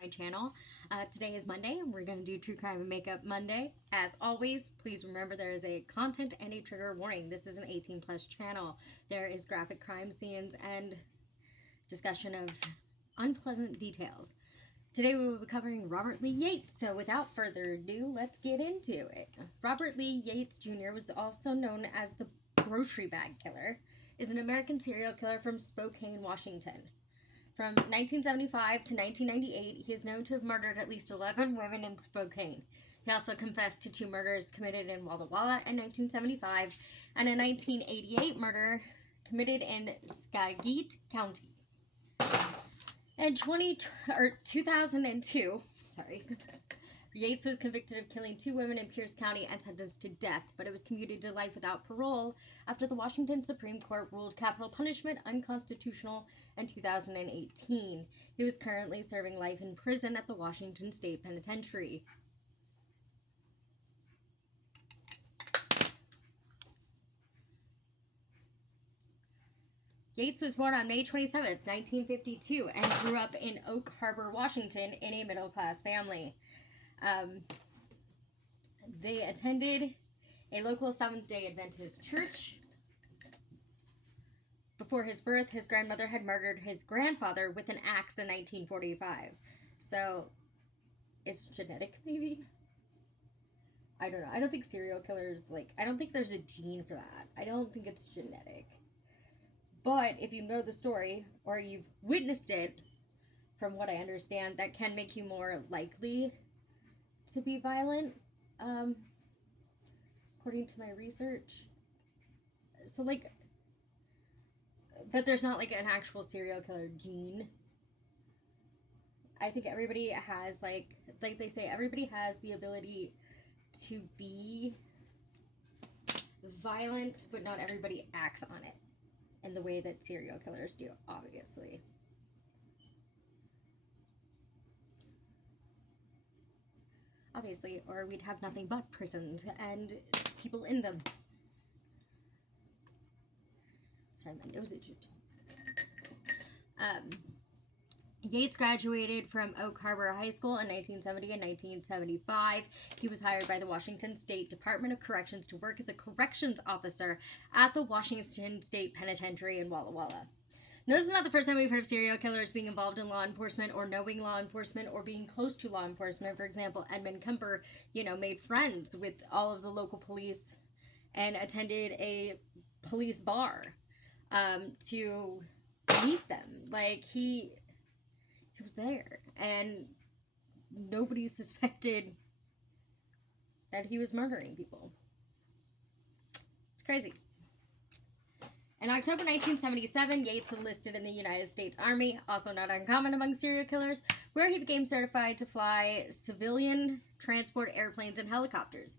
My channel. Today is Monday, and we're going to do True Crime and Makeup Monday. As always, please remember there is a content and a trigger warning. This is an 18 plus channel. There is graphic crime scenes and discussion of unpleasant details. Today we will be covering Robert Lee Yates, so without further ado, let's get into it. Robert Lee Yates Jr. was also known as the Grocery Bag Killer, is an American serial killer from Spokane, Washington. From 1975 to 1998, he is known to have murdered at least 11 women in Spokane. He also confessed to 2 murders committed in Walla Walla in 1975 and a 1988 murder committed in Skagit County. In 2002, Yates was convicted of killing 2 women in Pierce County and sentenced to death, but it was commuted to life without parole after the Washington Supreme Court ruled capital punishment unconstitutional in 2018. He was currently serving life in prison at the Washington State Penitentiary. Yates was born on May 27, 1952, and grew up in Oak Harbor, Washington, in a middle-class family. They attended a local Seventh-day Adventist church. Before his birth, his grandmother had murdered his grandfather with an axe in 1945. So, it's genetic, maybe? I don't know. I don't think serial killers, I don't think there's a gene for that. I don't think it's genetic. But if you know the story, or you've witnessed it, from what I understand, that can make you more likely to be violent, according to my research. So, but there's not, an actual serial killer gene. I think everybody has, like they say, everybody has the ability to be violent, but not everybody acts on it in the way that serial killers do, obviously. Obviously, or we'd have nothing but prisons and people in them. Sorry, my nose itched. Yates graduated from Oak Harbor High School in 1970 and 1975. He was hired by the Washington State Department of Corrections to work as a corrections officer at the Washington State Penitentiary in Walla Walla. Now, this is not the first time we've heard of serial killers being involved in law enforcement or knowing law enforcement or being close to law enforcement. For example, Edmund Kemper, made friends with all of the local police and attended a police bar to meet them. He was there, and nobody suspected that he was murdering people. It's crazy. In October 1977, Yates enlisted in the United States Army, also not uncommon among serial killers, where he became certified to fly civilian transport airplanes and helicopters.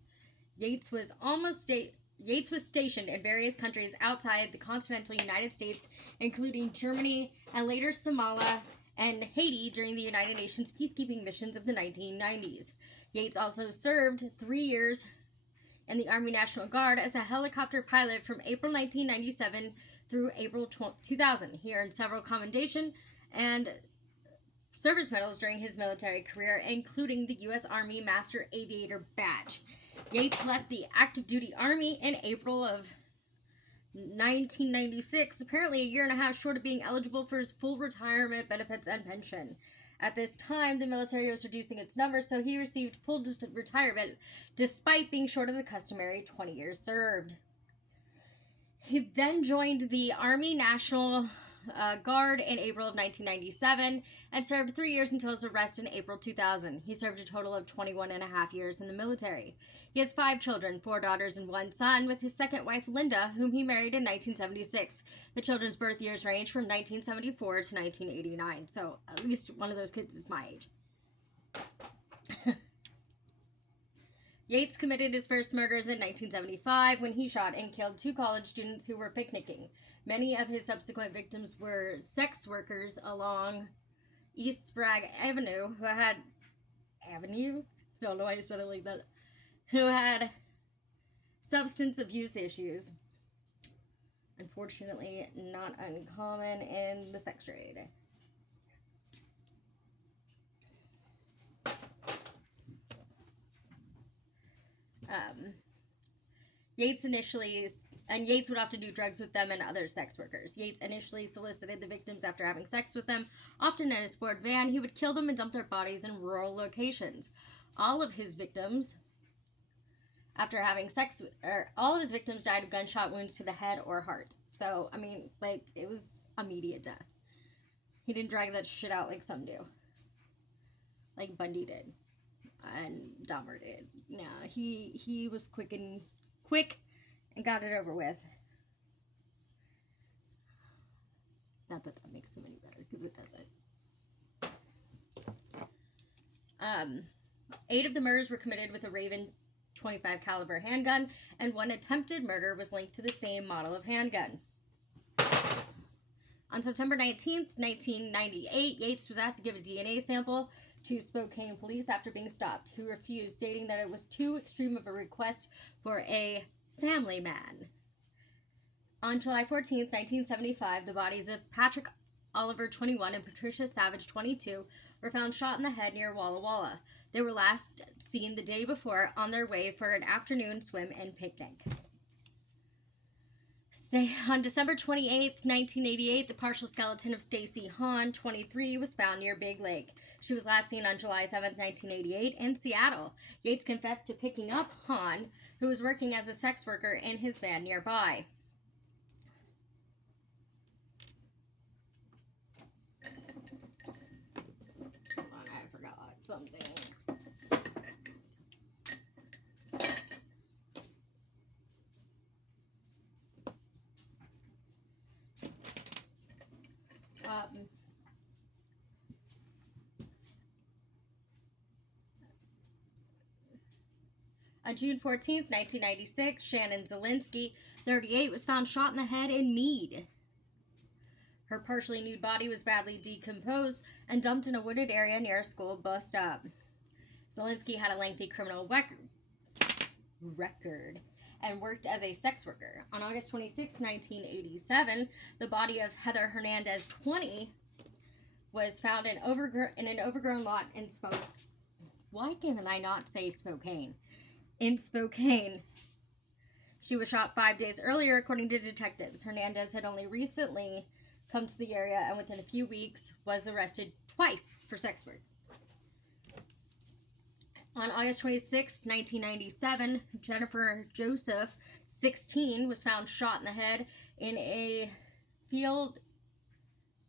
Yates was stationed in various countries outside the continental United States, including Germany and later Somalia and Haiti during the United Nations peacekeeping missions of the 1990s. Yates also served 3 years in the Army National Guard as a helicopter pilot from April 1997 through April 2000. He earned several commendation and service medals during his military career, including the U.S. Army Master Aviator Badge. Yates left the active duty Army in April of 1996, apparently a year and a half short of being eligible for his full retirement benefits and pension. At this time, the military was reducing its numbers, so he received full retirement despite being short of the customary 20 years served. He then joined the Army National Guard in April of 1997 and served 3 years until his arrest in April 2000. He served a total of 21 and a half years in the military. He has 5 children, 4 daughters and 1 son, with his second wife, Linda, whom he married in 1976. The children's birth years range from 1974 to 1989, so at least one of those kids is my age. Yates committed his first murders in 1975 when he shot and killed 2 college students who were picnicking. Many of his subsequent victims were sex workers along East Sprague Avenue who had who had substance abuse issues. Unfortunately, not uncommon in the sex trade. Um, Yates would often do drugs with them and other sex workers. Yates initially solicited the victims after having sex with them. Often in his Ford van, he would kill them and dump their bodies in rural locations. All of his victims died of gunshot wounds to the head or heart. So, I mean, like, it was immediate death. He didn't drag that shit out like some do. Like Bundy did. And Dahmer did. No, he was quick and got it over with. Not that that makes him any better, because it doesn't. 8 of the murders were committed with a Raven .25 caliber handgun, and 1 attempted murder was linked to the same model of handgun. On September 19th, 1998, Yates was asked to give a DNA sample to Spokane police after being stopped, who refused, stating that it was too extreme of a request for a family man. On July 14th, 1975, the bodies of Patrick Oliver, 21, and Patricia Savage, 22, were found shot in the head near Walla Walla. They were last seen the day before on their way for an afternoon swim and picnic. On December 28th, 1988, the partial skeleton of Stacy Hahn, 23, was found near Big Lake. She was last seen on July 7th, 1988, in Seattle. Yates confessed to picking up Hahn, who was working as a sex worker in his van nearby. I forgot something. On June 14th, 1996, Shannon Zielinski, 38, was found shot in the head in Meade. Her partially nude body was badly decomposed and dumped in a wooded area near a school bus stop. Zielinski had a lengthy criminal record and worked as a sex worker. On August 26, 1987, the body of Heather Hernandez, 20, was found in an overgrown lot in Spokane. Why can I not say Spokane? In Spokane. She was shot 5 days earlier, according to detectives. Hernandez had only recently come to the area and within a few weeks was arrested twice for sex work. On August 26, 1997, Jennifer Joseph, 16, was found shot in the head in a field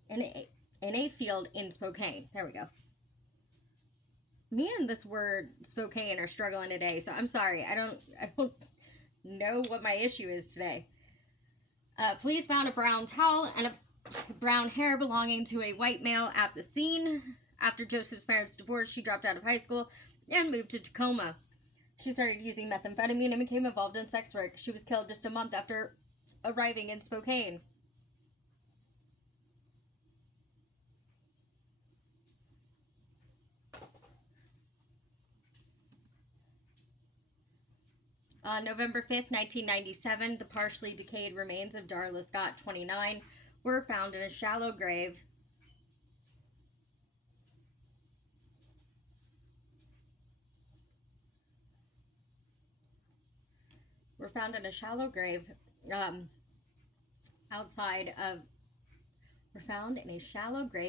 in Spokane. There we go. Me and this word Spokane are struggling today, so I'm sorry. I don't know what my issue is today. Police found a brown towel and a brown hair belonging to a white male at the scene. After Joseph's parents divorced, she dropped out of high school and moved to Tacoma. She started using methamphetamine and became involved in sex work. She was killed just a month after arriving in Spokane. On November 5th, 1997, the partially decayed remains of Darla Scott, 29, were found in a shallow grave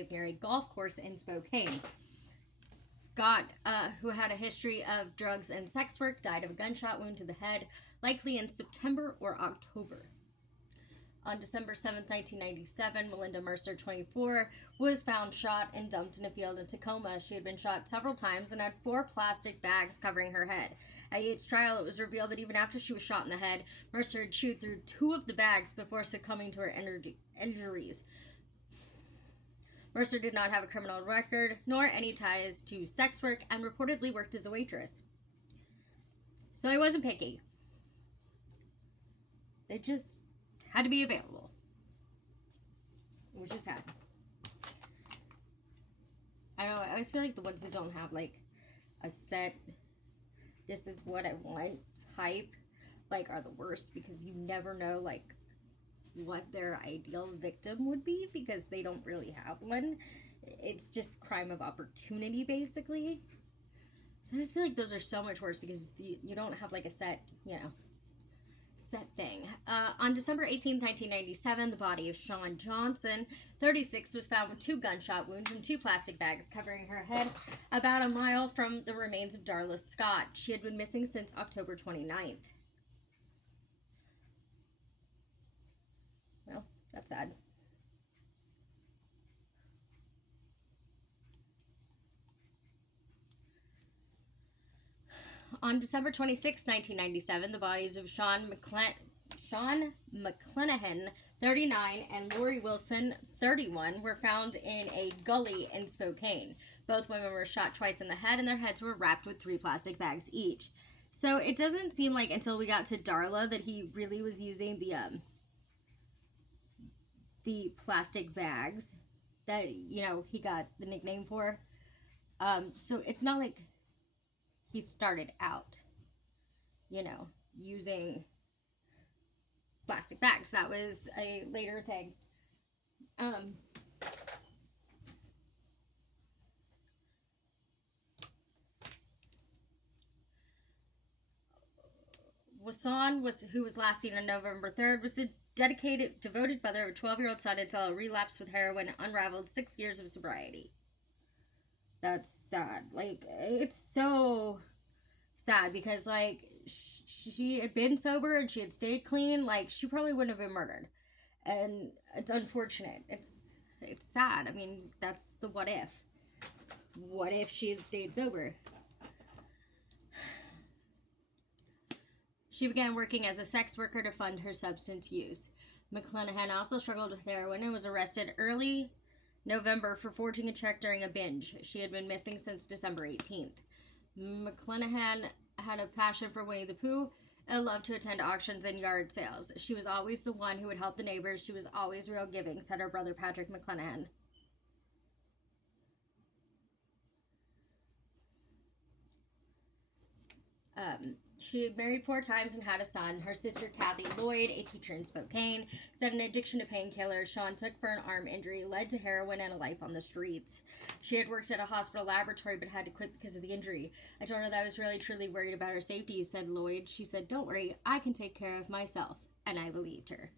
near a golf course in Spokane. Scott, who had a history of drugs and sex work, died of a gunshot wound to the head, likely in September or October. On December 7th, 1997, Melinda Mercer, 24, was found shot and dumped in a field in Tacoma. She had been shot several times and had 4 plastic bags covering her head. At Yates' trial, it was revealed that even after she was shot in the head, Mercer had chewed through 2 of the bags before succumbing to her injuries. Mercer did not have a criminal record, nor any ties to sex work, and reportedly worked as a waitress. So I wasn't picky. They just had to be available, which is sad. I know, I always feel like the ones that don't have, like, a set, this is what I want type, like, are the worst, because you never know, like, what their ideal victim would be, because they don't really have one. It's just crime of opportunity, basically. So I just feel like those are so much worse because you don't have like a set, set thing. On December 18th, 1997, the body of Shawn Johnson, 36, was found with 2 gunshot wounds and 2 plastic bags covering her head about a mile from the remains of Darla Scott. She had been missing since October 29th. Well, that's sad. On December 26, 1997, the bodies of Sean McClenahan, 39, and Lori Wilson, 31, were found in a gully in Spokane. Both women were shot twice in the head, and their heads were wrapped with 3 plastic bags each. So it doesn't seem like until we got to Darla that he really was using the plastic bags that, he got the nickname for. So it's not like he started out, using plastic bags. That was a later thing. Wasan, who was last seen on November 3rd, was the devoted mother of a 12-year-old son until a relapse with heroin unraveled 6 years of sobriety. That's sad. Like, it's so sad because, like, she had been sober and she had stayed clean. Like, she probably wouldn't have been murdered. And it's unfortunate. It's sad. I mean, that's the what if. What if she had stayed sober? She began working as a sex worker to fund her substance use. McClenahan also struggled with heroin and was arrested early November for forging a check during a binge. She had been missing since December 18th. McClenahan had a passion for Winnie the Pooh and loved to attend auctions and yard sales. She was always the one who would help the neighbors. She was always real giving, said her brother Patrick McClenahan. She had married 4 times and had a son. Her sister, Kathy Lloyd, a teacher in Spokane, said an addiction to painkillers Sean took for an arm injury led to heroin and a life on the streets. She had worked at a hospital laboratory but had to quit because of the injury. I told her that I was really, truly worried about her safety, said Lloyd. She said, "Don't worry, I can take care of myself." And I believed her.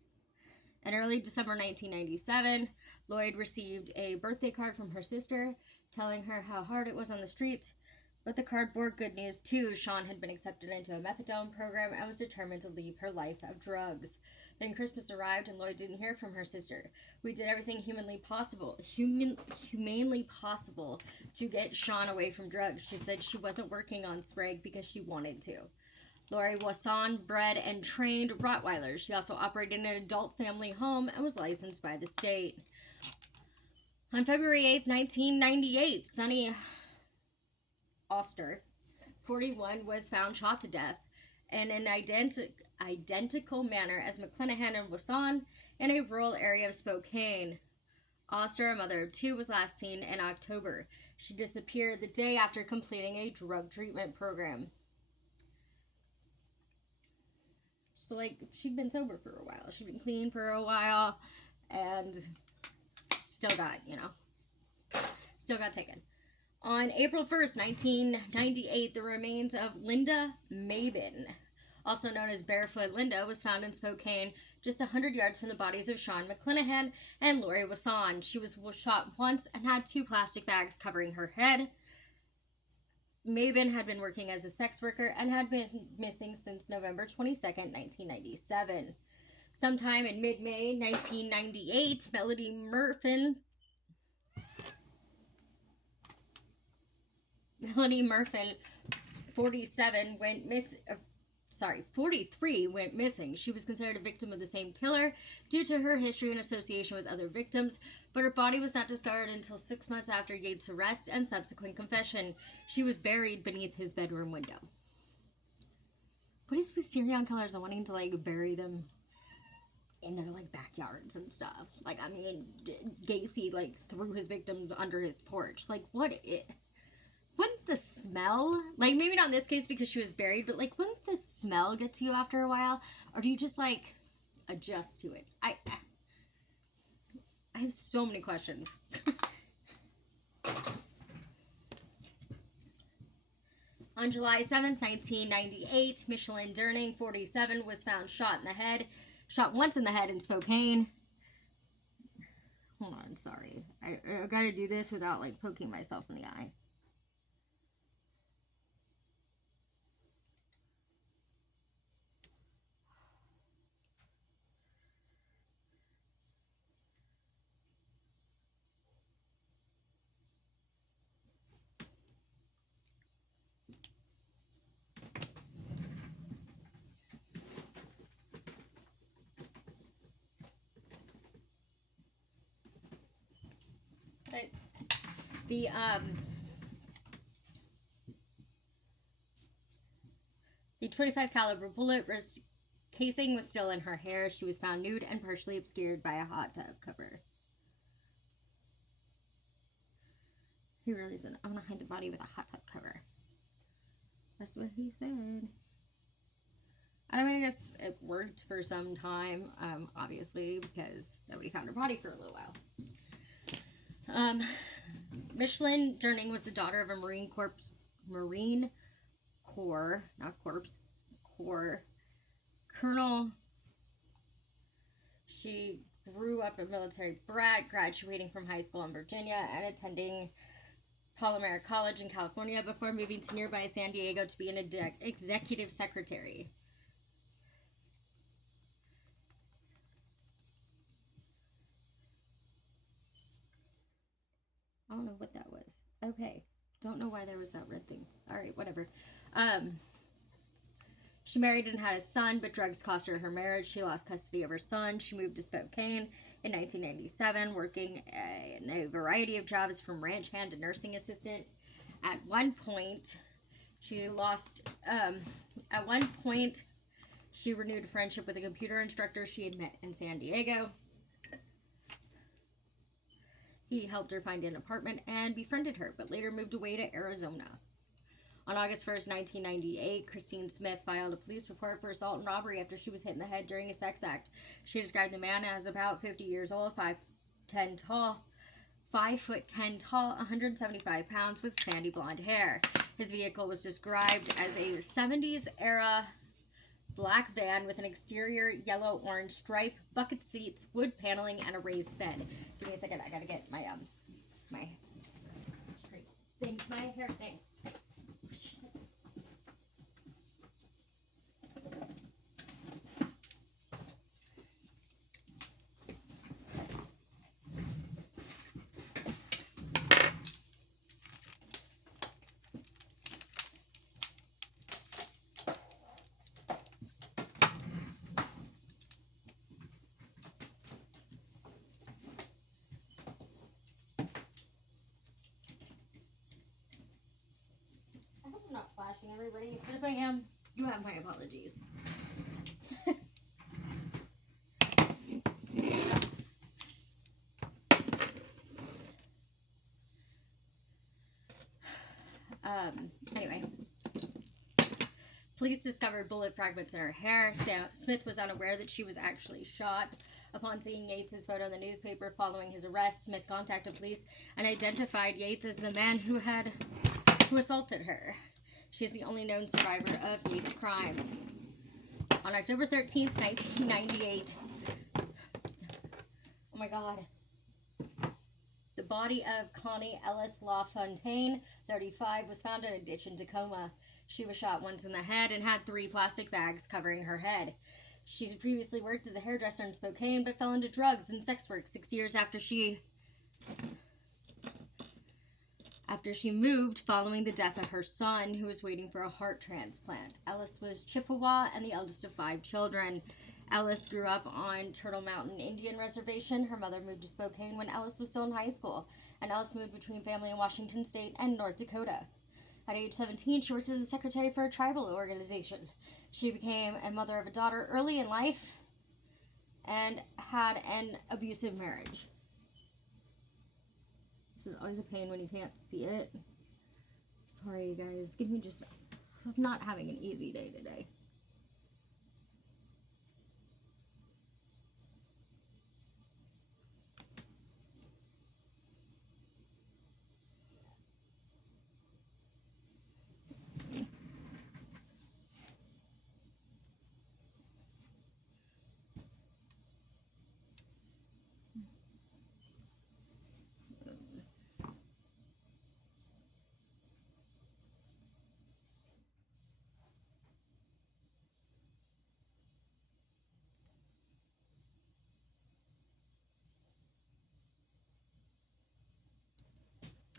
In early December 1997, Lloyd received a birthday card from her sister telling her how hard it was on the streets. But the card bore good news, too. Sean had been accepted into a methadone program and was determined to leave her life of drugs. Then Christmas arrived and Lloyd didn't hear from her sister. We did everything humanly possible to get Sean away from drugs. She said she wasn't working on Sprague because she wanted to. Lori Wasan bred and trained Rottweilers. She also operated an adult family home and was licensed by the state. On February 8th, 1998, Sonny Oster, 41, was found shot to death in an identical manner as McClenahan and Wasan in a rural area of Spokane. Oster, a mother of 2, was last seen in October. She disappeared the day after completing a drug treatment program. So, like, she'd been sober for a while. She'd been clean for a while and still got taken. On April 1st, 1998, the remains of Linda Mabin, also known as Barefoot Linda, was found in Spokane, just 100 yards from the bodies of Sean McClenahan and Lori Wasan. She was shot once and had 2 plastic bags covering her head. Mabin had been working as a sex worker and had been missing since November 22nd, 1997. Sometime in mid-May 1998, Melody Murfin, 43, went missing. She was considered a victim of the same killer due to her history and association with other victims, but her body was not discovered until 6 months after Yates' arrest and subsequent confession. She was buried beneath his bedroom window. What is with serial killers and wanting to, like, bury them in their, like, backyards and stuff? Like, I mean, Gacy, like, threw his victims under his porch. Like, wouldn't the smell, like, maybe not in this case because she was buried, but, like, wouldn't the smell get to you after a while? Or do you just, like, adjust to it? I have so many questions. On July 7th, 1998, Michelin Durning, 47, was found shot once in the head in Spokane. Hold on, sorry. I gotta do this without, like, poking myself in the eye. But the 25 caliber bullet casing was still in her hair. She was found nude and partially obscured by a hot tub cover. He really said, "I want to hide the body with a hot tub cover." That's what he said. I mean, I guess it worked for some time, obviously, because nobody found her body for a little while. Michelin Durning was the daughter of a Marine Corps Colonel. She grew up a military brat, graduating from high school in Virginia and attending Palomar College in California before moving to nearby San Diego to be an executive secretary. I don't know what that was. Okay. Don't know why there was that red thing. Alright, whatever. She married and had a son, but drugs cost her marriage. She lost custody of her son. She moved to Spokane in 1997, working in a variety of jobs from ranch hand to nursing assistant. At one point, she renewed a friendship with a computer instructor she had met in San Diego. He helped her find an apartment and befriended her, but later moved away to Arizona. On August 1st, 1998, Christine Smith filed a police report for assault and robbery after she was hit in the head during a sex act. She described the man as about 50 years old, 5'10" tall, 175 pounds, with sandy blonde hair. His vehicle was described as a 70s era black van with an exterior yellow-orange stripe, bucket seats, wood paneling, and a raised bed. Give me a second. I gotta get my hair thing. I'm not flashing everybody, but if I am, you have my apologies. Anyway, police discovered bullet fragments in her hair. Smith was unaware that she was actually shot. Upon seeing Yates' photo in the newspaper following his arrest, Smith contacted police and identified Yates as the man who assaulted her. She is the only known survivor of Yates' crimes. On October 13th, 1998, oh my God, the body of Connie Ellis LaFontaine, 35, was found in a ditch in Tacoma. She was shot once in the head and had 3 plastic bags covering her head. She previously worked as a hairdresser in Spokane, but fell into drugs and sex work 6 years after she moved following the death of her son, who was waiting for a heart transplant. Ellis was Chippewa and the eldest of 5 children. Ellis grew up on Turtle Mountain Indian Reservation. Her mother moved to Spokane when Ellis was still in high school, and Ellis moved between family in Washington State and North Dakota. At age 17, she worked as a secretary for a tribal organization. She became a mother of a daughter early in life and had an abusive marriage. This is always a pain when you can't see it. Sorry, you guys. I'm not having an easy day today.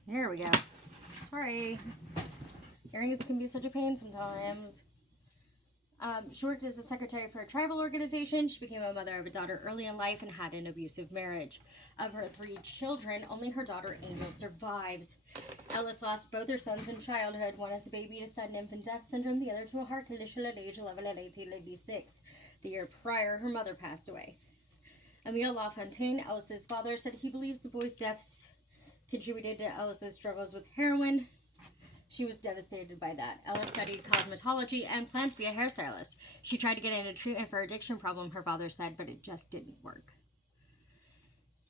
There we go. Sorry. Earrings can be such a pain sometimes. She worked as a secretary for a tribal organization. She became a mother of a daughter early in life and had an abusive marriage. Of her 3 children, only her daughter Angel survives. Ellis lost both her sons in childhood, one as a baby to sudden infant death syndrome, the other to a heart condition at age 11 in 1896. The year prior, her mother passed away. Emile LaFontaine, Ellis's father, said he believes the boys' deaths contributed to Ellis's struggles with heroin. She was devastated by that. Ellis studied cosmetology and planned to be a hairstylist. She tried to get into treatment for addiction problem, her father said, but it just didn't work.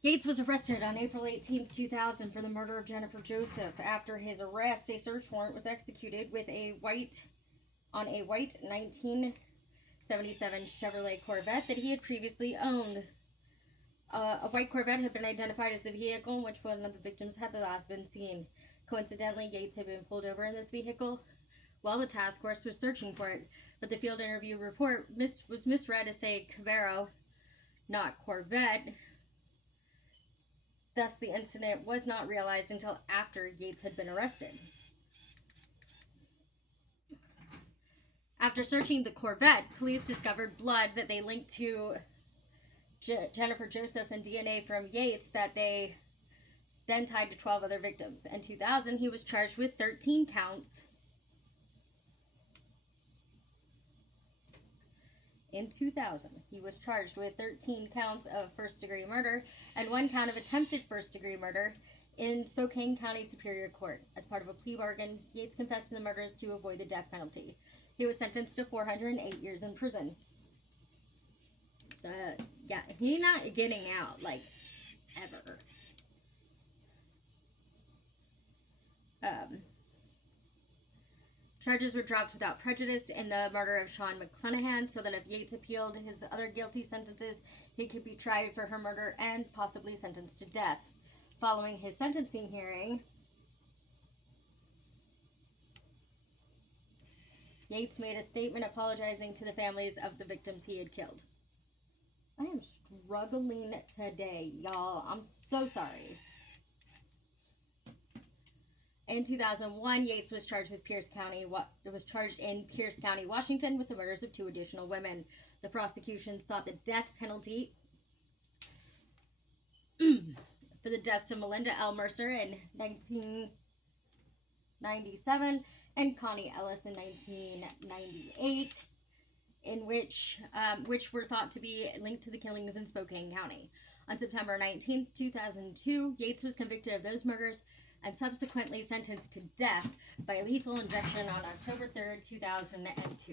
Yates was arrested on April 18, 2000 for the murder of Jennifer Joseph. After his arrest, a search warrant was executed on a white 1977 Chevrolet Corvette that he had previously owned. A white Corvette had been identified as the vehicle in which one of the victims had last been seen. Coincidentally, Yates had been pulled over in this vehicle while the task force was searching for it, but the field interview report was misread to say Camaro, not Corvette. Thus, the incident was not realized until after Yates had been arrested. After searching the Corvette, police discovered blood that they linked to Jennifer Joseph and DNA from Yates that they then tied to 12 other victims. In 2000, he was charged with 13 counts. In 2000, he was charged with 13 counts of first-degree murder and 1 count of attempted first-degree murder in Spokane County Superior Court. As part of a plea bargain, Yates confessed to the murders to avoid the death penalty. He was sentenced to 408 years in prison. So, yeah, he's not getting out, like, ever. Charges were dropped without prejudice in the murder of Sean McClenahan, so that if Yates appealed his other guilty sentences, he could be tried for her murder and possibly sentenced to death. Following his sentencing hearing, Yates made a statement apologizing to the families of the victims he had killed. I am struggling today, y'all. I'm so sorry. In 2001, Yates was charged in Pierce County, Washington, with the murders of 2 additional women. The prosecution sought the death penalty for the deaths of Melinda L. Mercer in 1997 and Connie Ellis in 1998, in which were thought to be linked to the killings in Spokane County. On September 19, 2002, Yates was convicted of those murders and subsequently sentenced to death by lethal injection on October 3rd, 2002.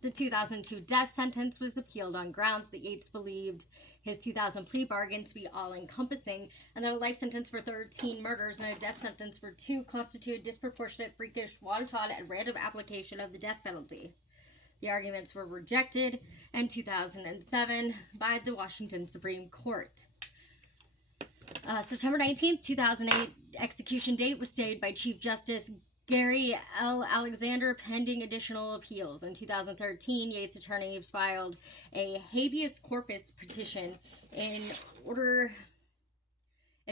The 2002 death sentence was appealed on grounds that Yates believed his 2000 plea bargain to be all-encompassing, and that a life sentence for 13 murders and a death sentence for 2 constituted disproportionate, freakish, wanton, and random application of the death penalty. The arguments were rejected in 2007 by the Washington Supreme Court. September 19, 2008, execution date was stayed by Chief Justice Gary L. Alexander pending additional appeals. In 2013, Yates' attorneys filed a habeas corpus petition in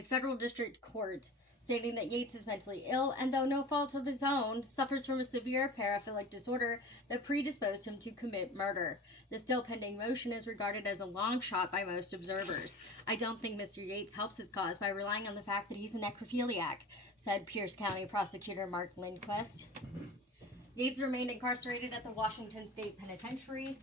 federal district court stating that Yates is mentally ill and, though no fault of his own, suffers from a severe paraphilic disorder that predisposed him to commit murder. The still pending motion is regarded as a long shot by most observers. I don't think Mr. Yates helps his cause by relying on the fact that he's a necrophiliac, said Pierce County Prosecutor Mark Lindquist. Yates remained incarcerated at the Washington State Penitentiary.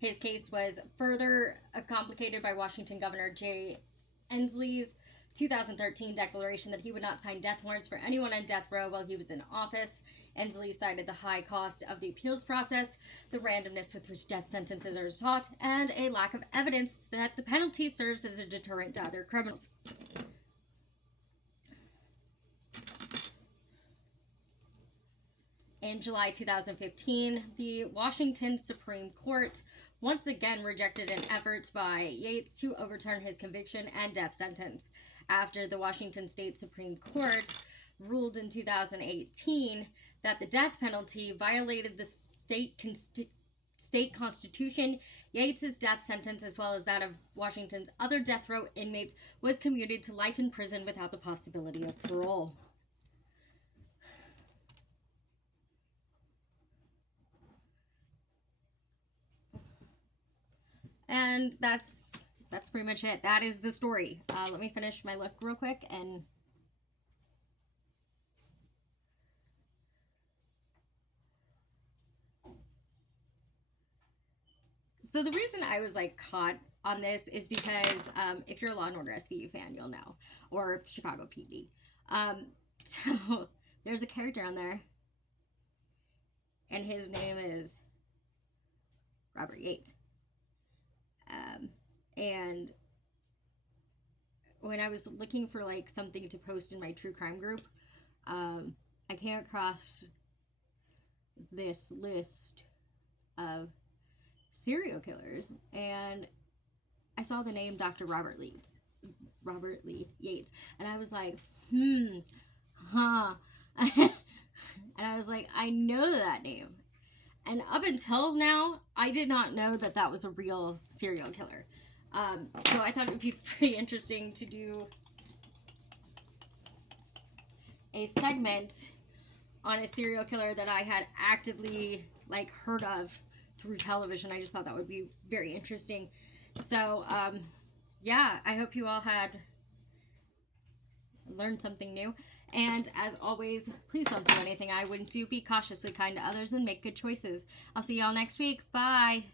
His case was further complicated by Washington Governor Jay Inslee's 2013 declaration that he would not sign death warrants for anyone on death row while he was in office. Inslee cited the high cost of the appeals process, the randomness with which death sentences are sought, and a lack of evidence that the penalty serves as a deterrent to other criminals. In July 2015, the Washington Supreme Court once again rejected an effort by Yates to overturn his conviction and death sentence after the Washington State Supreme Court ruled in 2018 that the death penalty violated the state constitution. Yates's death sentence, as well as that of Washington's other death row inmates, was commuted to life in prison without the possibility of parole. And that's pretty much it. That is the story. Let me finish my look real quick. And so the reason I was like caught on this is because if you're a Law and Order SVU fan, you'll know, or Chicago PD. So there's a character on there, and his name is Robert Yates. And when I was looking for like something to post in my true crime group, I came across this list of serial killers, and I saw the name Dr. Robert Lee Yates, and I was like, and I was like, I know that name. And up until now, I did not know that that was a real serial killer. So I thought it would be pretty interesting to do a segment on a serial killer that I had actively like heard of through television. I just thought that would be very interesting. So yeah, I hope you all had learned something new. And as always, please don't do anything I wouldn't do. Be cautiously kind to others and make good choices. I'll see y'all next week. Bye.